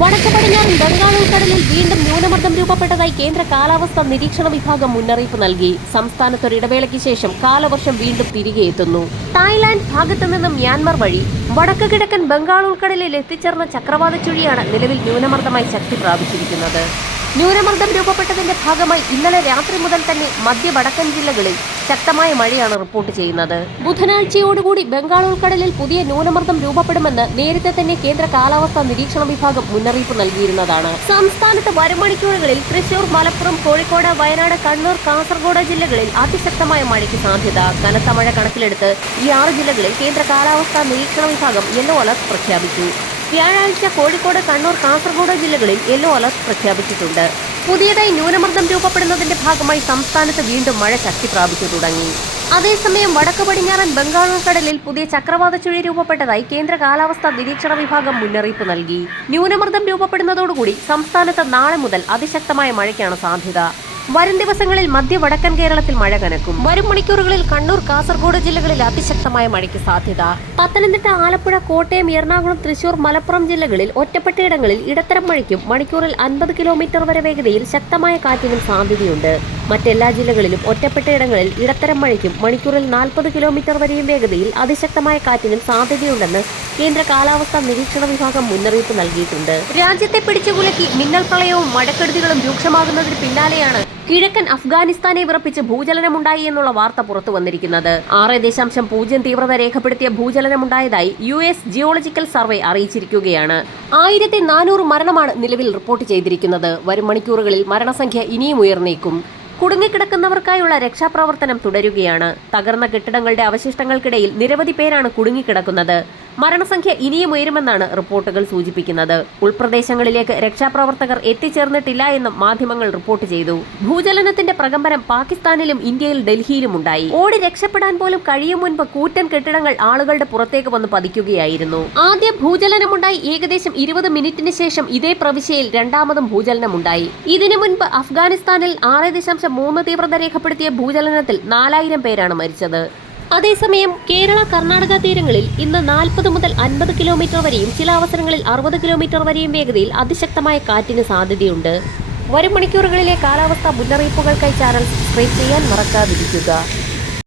വടക്ക് പടിഞ്ഞാറൻ ബംഗാൾ ഉൾക്കടലിൽ വീണ്ടും ന്യൂനമർദ്ദം രൂപപ്പെട്ടതായി കേന്ദ്ര കാലാവസ്ഥാ നിരീക്ഷണ വിഭാഗം മുന്നറിയിപ്പ് നൽകി. സംസ്ഥാനത്തൊരിടവേളയ്ക്ക് ശേഷം കാലവർഷം വീണ്ടും തിരികെ എത്തുന്നു. തായ്ലാന്റ് ഭാഗത്തു നിന്നും മ്യാൻമർ വഴി വടക്ക് കിഴക്കൻ ബംഗാൾ ഉൾക്കടലിൽ എത്തിച്ചേർന്ന ചക്രവാത ചുഴിയാണ് നിലവിൽ ന്യൂനമർദ്ദമായി ശക്തി പ്രാപിച്ചിരിക്കുന്നത്. ന്യൂനമർദ്ദം രൂപപ്പെട്ടതിന്റെ ഭാഗമായി ഇന്നലെ രാത്രി മുതൽ തന്നെ മധ്യ വടക്കൻ ജില്ലകളിൽ ശക്തമായ മഴയാണ് റിപ്പോർട്ട് ചെയ്യുന്നത്. ബുധനാഴ്ചയോടുകൂടി ബംഗാൾ ഉൾക്കടലിൽ പുതിയ ന്യൂനമർദ്ദം രൂപപ്പെടുമെന്ന് നേരത്തെ തന്നെ കേന്ദ്ര കാലാവസ്ഥാ നിരീക്ഷണ വിഭാഗം മുന്നറിയിപ്പ് നൽകിയിരുന്നതാണ്. സംസ്ഥാനത്ത് വരും മണിക്കൂറുകളിൽ തൃശൂർ, മലപ്പുറം, കോഴിക്കോട്, വയനാട്, കണ്ണൂർ, കാസർഗോഡ് ജില്ലകളിൽ അതിശക്തമായ മഴയ്ക്ക് സാധ്യത. കനത്ത മഴ കണക്കിലെടുത്ത് ഈ 6 ജില്ലകളിൽ കേന്ദ്ര കാലാവസ്ഥാ നിരീക്ഷണ വിഭാഗം യെല്ലോ അലർട്ട് പ്രഖ്യാപിച്ചു. വ്യാഴാഴ്ച കോഴിക്കോട്, കണ്ണൂർ, കാസർഗോഡ് ജില്ലകളിൽ യെല്ലോ അലർട്ട് പ്രഖ്യാപിച്ചിട്ടുണ്ട്. പുതിയതായി ന്യൂനമർദ്ദം രൂപപ്പെടുന്നതിന്റെ ഭാഗമായി സംസ്ഥാനത്ത് വീണ്ടും മഴ ശക്തി പ്രാപിച്ചു തുടങ്ങി. അതേസമയം വടക്ക് പടിഞ്ഞാറൻ ബംഗാൾ ഉൾക്കടലിൽ പുതിയ ചക്രവാത ചുഴി രൂപപ്പെട്ടതായി കേന്ദ്ര കാലാവസ്ഥാ നിരീക്ഷണ വിഭാഗം മുന്നറിയിപ്പ് നൽകി. ന്യൂനമർദ്ദം രൂപപ്പെടുന്നതോടുകൂടി സംസ്ഥാനത്ത് നാളെ മുതൽ അതിശക്തമായ മഴയ്ക്കാണ് സാധ്യത. വരും ദിവസങ്ങളിൽ മധ്യ വടക്കൻ കേരളത്തിൽ മഴ കനക്കും. വരും മണിക്കൂറുകളിൽ കണ്ണൂർ, കാസർഗോഡ് ജില്ലകളിൽ അതിശക്തമായ മഴയ്ക്ക് സാധ്യത. പത്തനംതിട്ട, ആലപ്പുഴ, കോട്ടയം, എറണാകുളം, തൃശൂർ, മലപ്പുറം ജില്ലകളിൽ ഒറ്റപ്പെട്ടയിടങ്ങളിൽ ഇടത്തരം മഴയ്ക്കും മണിക്കൂറിൽ 50 കിലോമീറ്റർ വരെ വേഗതയിൽ ശക്തമായ കാറ്റിനും സാധ്യതയുണ്ട്. മറ്റെല്ലാ ജില്ലകളിലും ഒറ്റപ്പെട്ടയിടങ്ങളിൽ ഇടത്തരം മഴയ്ക്കും മണിക്കൂറിൽ 40 കിലോമീറ്റർ വരെയും വേഗതയിൽ അതിശക്തമായ കാറ്റിനും സാധ്യതയുണ്ടെന്ന് കേന്ദ്ര കാലാവസ്ഥാ നിരീക്ഷണ വിഭാഗം മുന്നറിയിപ്പ് നൽകിയിട്ടുണ്ട്. രാജ്യത്തെ പിടിച്ചുകുലുക്കി മിന്നൽ പ്രളയവും മഴക്കെടുതികളും രൂക്ഷമാകുന്നതിന് പിന്നാലെയാണ് കിഴക്കൻ അഫ്ഗാനിസ്ഥാനെ വിറപ്പിച്ച് ഭൂചലനമുണ്ടായി എന്നുള്ള വാർത്ത പുറത്തു വന്നിരിക്കുന്നത്. 6.0 തീവ്രത രേഖപ്പെടുത്തിയ ഭൂചലനമുണ്ടായതായി US ജിയോളജിക്കൽ സർവേ അറിയിച്ചിരിക്കുകയാണ്. 1400 മരണമാണ് നിലവിൽ റിപ്പോർട്ട് ചെയ്തിരിക്കുന്നത്. വരും മണിക്കൂറുകളിൽ മരണസംഖ്യ ഇനിയും ഉയർന്നേക്കും. കുടുങ്ങിക്കിടക്കുന്നവർക്കായുള്ള രക്ഷാപ്രവർത്തനം തുടരുകയാണ്. തകർന്ന കെട്ടിടങ്ങളുടെ അവശിഷ്ടങ്ങൾക്കിടയിൽ നിരവധി പേരാണ് കുടുങ്ങിക്കിടക്കുന്നത്. മരണസംഖ്യ ഇനിയും ഉയരുമെന്നാണ് റിപ്പോർട്ടുകൾ സൂചിപ്പിക്കുന്നത്. ഉൾപ്രദേശങ്ങളിലേക്ക് രക്ഷാപ്രവർത്തകർ എത്തിച്ചേർന്നിട്ടില്ല എന്നും മാധ്യമങ്ങൾ റിപ്പോർട്ട് ചെയ്തു. ഭൂചലനത്തിന്റെ പ്രകമ്പനം പാകിസ്ഥാനിലും ഇന്ത്യയിൽ ഡൽഹിയിലും ഉണ്ടായി. ഓടി രക്ഷപ്പെടാൻ പോലും കഴിയും മുൻപ് കൂറ്റൻ കെട്ടിടങ്ങൾ ആളുകളുടെ പുറത്തേക്ക് വന്ന് പതിക്കുകയായിരുന്നു. ആദ്യം ഭൂചലനമുണ്ടായി ഏകദേശം 20 മിനിറ്റിന് ശേഷം ഇതേ പ്രവിശ്യയിൽ രണ്ടാമതും ഭൂചലനമുണ്ടായി. ഇതിനു മുൻപ് അഫ്ഗാനിസ്ഥാനിൽ 6.3 തീവ്രത രേഖപ്പെടുത്തിയ ഭൂചലനത്തിൽ 4000 പേരാണ് മരിച്ചത്. അതേസമയം കേരള, കർണാടക തീരങ്ങളിൽ ഇന്ന് 40 മുതൽ 50 കിലോമീറ്റർ വരെയും ചില അവസരങ്ങളിൽ 60 കിലോമീറ്റർ വരെയും വേഗതയിൽ അതിശക്തമായ കാറ്റിന് സാധ്യതയുണ്ട്. വരും മണിക്കൂറുകളിലെ കാലാവസ്ഥാ മുന്നറിയിപ്പുകൾക്കായി ചാനൽ സബ്സ്ക്രൈബ് ചെയ്യാൻ മറക്കാതിരിക്കുക.